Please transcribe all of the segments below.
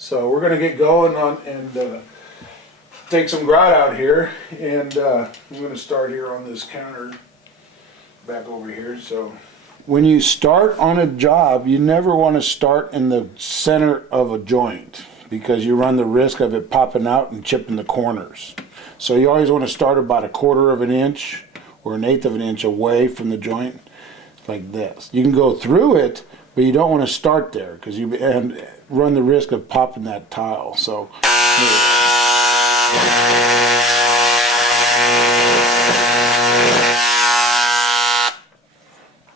So we're going to get going on and take some grout out here, and I'm going to start here on this counter back over here. So when you start on a job, you never want to start in the center of a joint because you run the risk of it popping out and chipping the corners. So you always want to start about 1/4 of an inch or 1/8 of an inch away from the joint, like this. You can go through it, but you don't want to start there because you run the risk of popping that tile. So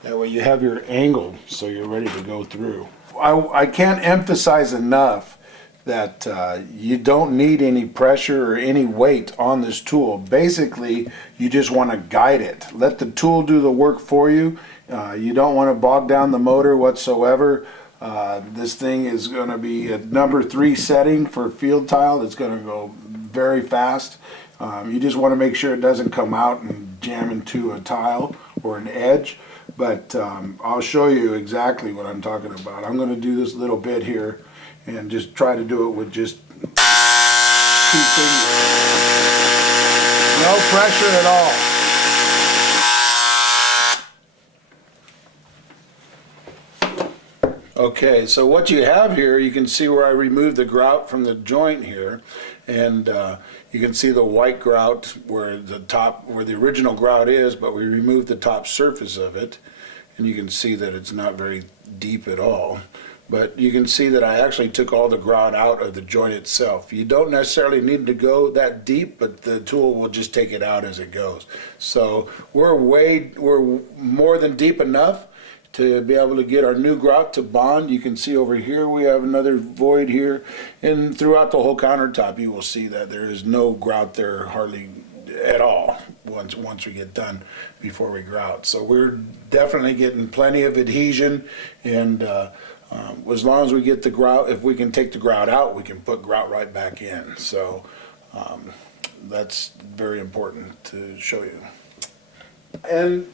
that way you have your angle so you're ready to go through. I can't emphasize enough that you don't need any pressure or any weight on this tool. Basically, you just want to guide it. Let the tool do the work for you. You don't want to bog down the motor whatsoever. This thing is going to be a number 3 setting for field tile. It's going to go very fast. You just want to make sure it doesn't come out and jam into a tile or an edge. But I'll show you exactly what I'm talking about. I'm going to do this little bit here and just try to do it with just 2 fingers. No pressure at all. Okay, so what you have here, you can see where I removed the grout from the joint here, and you can see the white grout where the original grout is, but we removed the top surface of it, and you can see that it's not very deep at all. But you can see that I actually took all the grout out of the joint itself. You don't necessarily need to go that deep, but the tool will just take it out as it goes. So we're more than deep enough to be able to get our new grout to bond. You can see over here we have another void here, and throughout the whole countertop you will see that there is no grout there hardly at all once we get done before we grout. So we're definitely getting plenty of adhesion, and as long as we get the grout, if we can take the grout out, we can put grout right back in. So that's very important to show you. And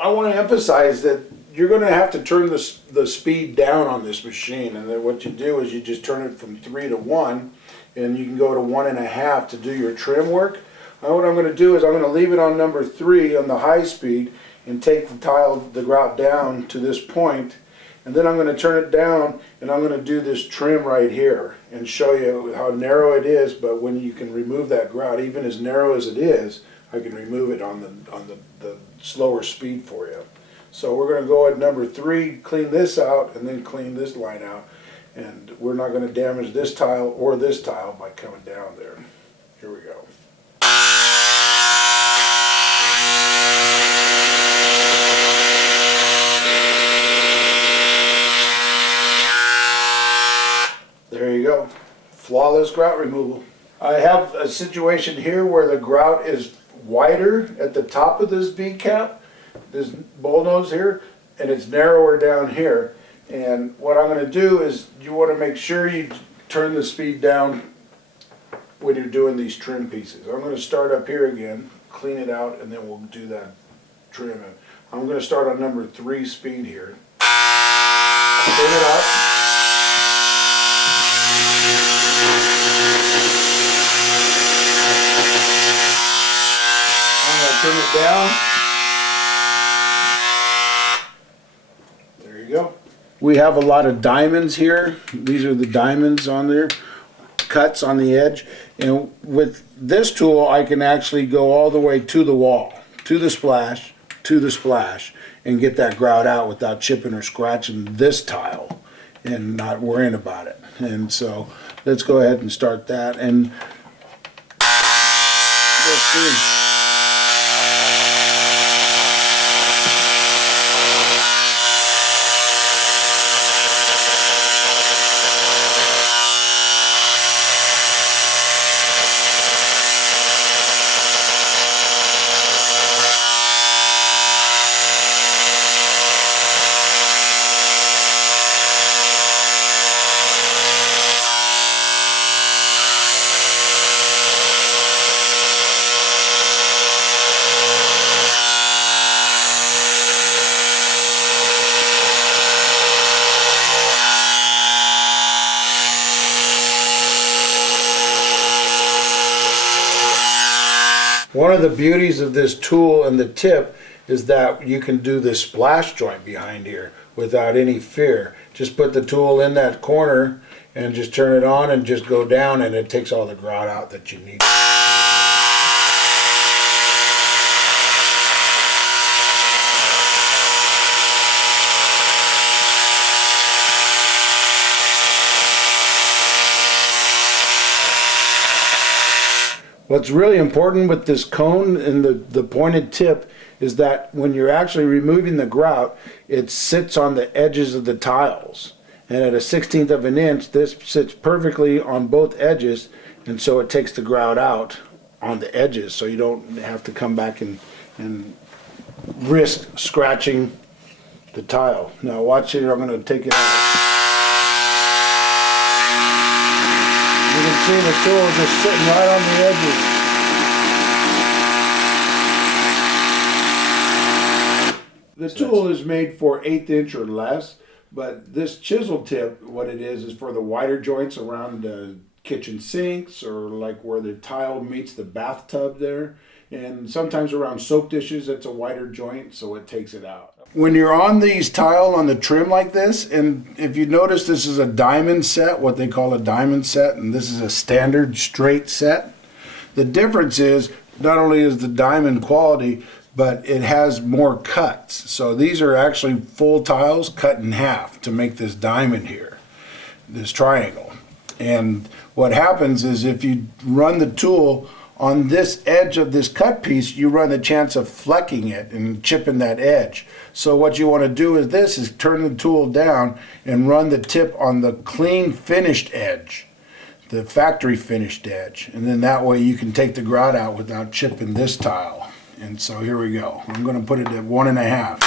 I want to emphasize that you're going to have to turn the speed down on this machine, and then what you do is you just turn it from 3 to 1, and you can go to 1.5 to do your trim work. Now what I'm going to do is I'm going to leave it on number 3 on the high speed and take the grout down to this point, and then I'm going to turn it down and I'm going to do this trim right here and show you how narrow it is. But when you can remove that grout, even as narrow as it is, I can remove it on the slower speed for you. So we're going to go at number 3, clean this out, and then clean this line out. And we're not going to damage this tile or this tile by coming down there. Here we go. There you go. Flawless grout removal. I have a situation here where the grout is wider at the top of this V-cap, this bowl nose here, and it's narrower down here. And what I'm going to do is you want to make sure you turn the speed down when you're doing these trim pieces. I'm going to start up here again, clean it out, and then we'll do that trim. I'm going to start on number 3 speed here. Turn it up. I'm going to turn it down. There you go. We have a lot of diamonds here. These are the diamonds on there, cuts on the edge. And with this tool, I can actually go all the way to the wall, to the splash, and get that grout out without chipping or scratching this tile and not worrying about it. And so let's go ahead and start that, and let's see. One of the beauties of this tool and the tip is that you can do this splash joint behind here without any fear. Just put the tool in that corner and just turn it on and just go down, and it takes all the grout out that you need. What's really important with this cone and the pointed tip is that when you're actually removing the grout, it sits on the edges of the tiles. And at a 1/16 of an inch, this sits perfectly on both edges, and so it takes the grout out on the edges, so you don't have to come back and risk scratching the tile. Now watch here, I'm going to take it out. You can see the tool just sitting right on the edges. The tool is made for 1/8 inch or less, but this chisel tip, what it is for the wider joints around kitchen sinks, or like where the tile meets the bathtub there, and sometimes around soap dishes. It's a wider joint, so it takes it out. When you're on these tile on the trim like this, and if you notice, this is a diamond set, what they call a diamond set, and this is a standard straight set. The difference is not only is the diamond quality, but it has more cuts. So these are actually full tiles cut in half to make this diamond here, this triangle. And what happens is if you run the tool on this edge of this cut piece, you run the chance of flecking it and chipping that edge. So what you want to do is this is turn the tool down and run the tip on the clean finished edge, the factory finished edge. And then that way you can take the grout out without chipping this tile. And so here we go. I'm going to put it at 1.5. And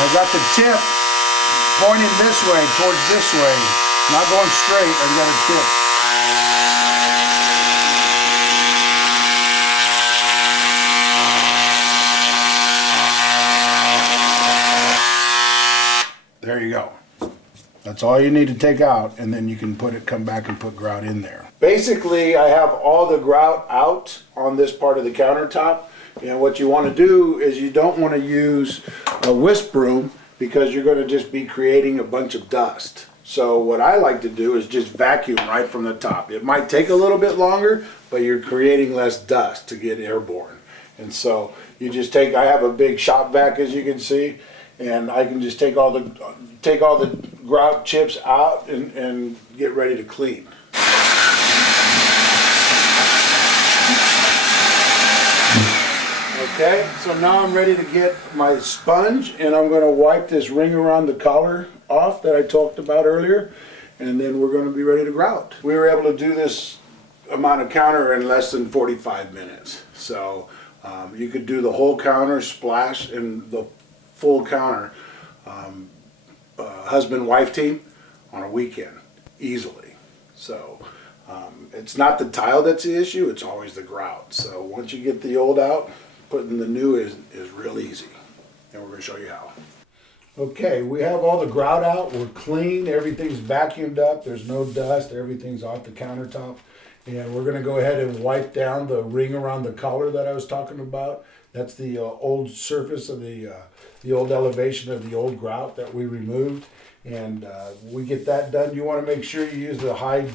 I got the tip pointing this way, towards this way. Not going straight, I've got a tip. There you go. That's all you need to take out, and then you can come back and put grout in there. Basically, I have all the grout out on this part of the countertop, and what you want to do is you don't want to use a whisk broom because you're going to just be creating a bunch of dust. So what I like to do is just vacuum right from the top. It might take a little bit longer, but you're creating less dust to get airborne. And so you just take, I have a big shop vac, as you can see, and I can just take all the grout chips out and get ready to clean. Okay, so now I'm ready to get my sponge, and I'm going to wipe this ring around the collar off that I talked about earlier, and then we're going to be ready to grout. We were able to do this amount of counter in less than 45 minutes. So you could do the whole counter, splash, and the full counter husband-wife team on a weekend easily. So it's not the tile that's the issue, it's always the grout. So once you get the old out, putting the new is real easy, and we're going to show you how. Okay, we have all the grout out, we're clean, everything's vacuumed up, there's no dust, everything's off the countertop, and we're going to go ahead and wipe down the ring around the collar that I was talking about. That's the old surface of the old elevation of the old grout that we removed, and we get that done. You want to make sure you use the Hyde,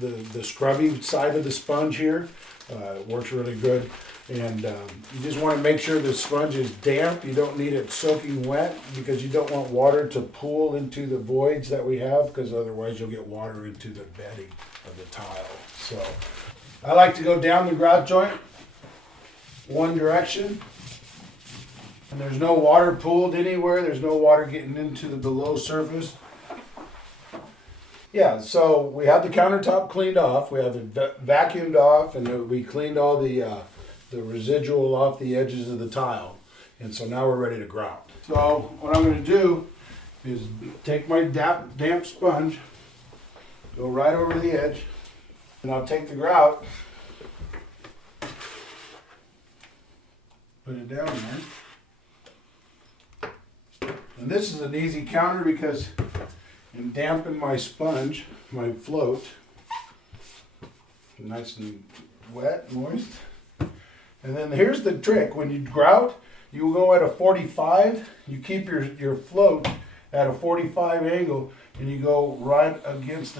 the scrubby side of the sponge here. It works really good. And you just want to make sure the sponge is damp. You don't need it soaking wet because you don't want water to pool into the voids that we have, because otherwise you'll get water into the bedding of the tile. So I like to go down the grout joint one direction, and there's no water pooled anywhere. There's no water getting into the below surface. Yeah, so we have the countertop cleaned off. We have it vacuumed off, and we cleaned all the residual off the edges of the tile. And so now we're ready to grout. So what I'm going to do is take my damp sponge, go right over the edge, and I'll take the grout, put it down there. And this is an easy counter because in damping my sponge, my float, nice and wet, moist. And then here's the trick. When you grout, you go at a 45, you keep your float at a 45 angle, and you go right against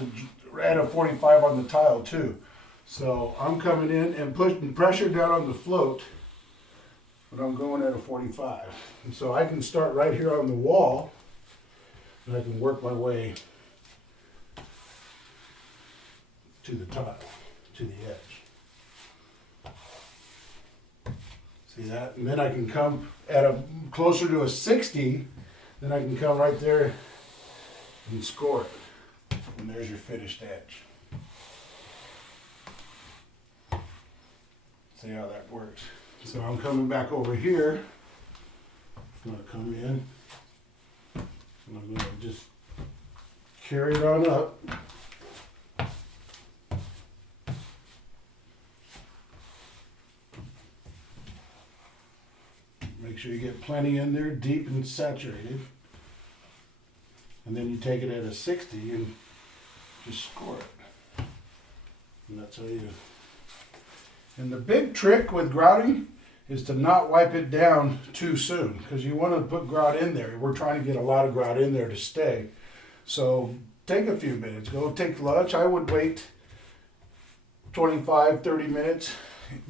at a 45 on the tile too. So I'm coming in and putting pressure down on the float, but I'm going at a 45. And so I can start right here on the wall, and I can work my way to the tile, to the edge. See that? And then I can come at a closer to a 60, then I can come right there and score it. And there's your finished edge. See how that works. So I'm coming back over here. I'm going to come in. And I'm going to just carry it on up. Make sure you get plenty in there, deep and saturated. And then you take it at a 60 and just score it. And that's how you do. And the big trick with grouting is to not wipe it down too soon, because you want to put grout in there. We're trying to get a lot of grout in there to stay. So take a few minutes. Go take lunch. I would wait 25, 30 minutes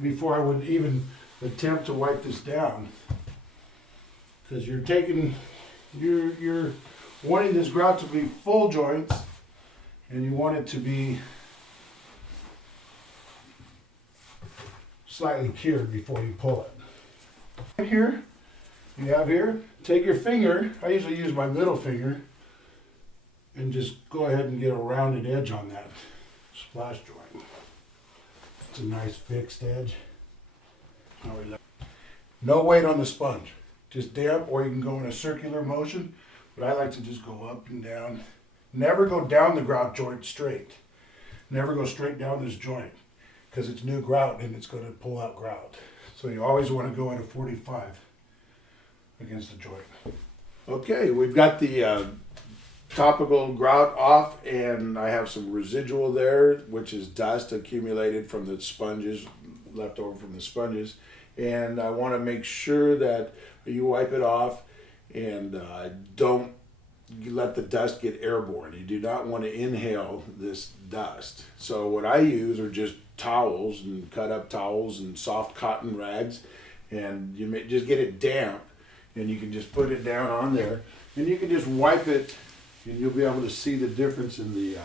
before I would even attempt to wipe this down. Because you're wanting this grout to be full joints, and you want it to be slightly cured before you pull it. Right here, you have here, take your finger, I usually use my middle finger, and just go ahead and get a rounded edge on that splash joint. It's a nice fixed edge. No weight on the sponge, just damp, or you can go in a circular motion, but I like to just go up and down. Never go down the grout joint straight. Never go straight down this joint, because it's new grout and it's going to pull out grout. So you always want to go at a 45 against the joint. Okay, we've got the topical grout off, and I have some residual there, which is dust accumulated from the sponges, left over from the sponges. And I want to make sure that you wipe it off and don't let the dust get airborne. You do not want to inhale this dust. So what I use are just towels, and cut up towels and soft cotton rags, and you may just get it damp, and you can just put it down on there, and you can just wipe it, and you'll be able to see the difference in the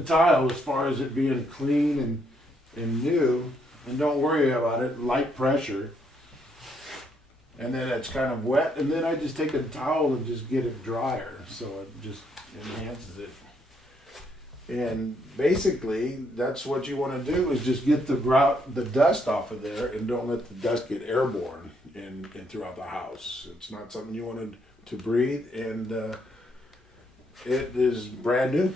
tile as far as it being clean and new. And don't worry about it, light pressure. And then it's kind of wet, and then I just take a towel and just get it drier, so it just enhances it. And basically, that's what you want to do, is just get the dust off of there, and don't let the dust get airborne and throughout the house. It's not something you want to breathe, and it is brand new.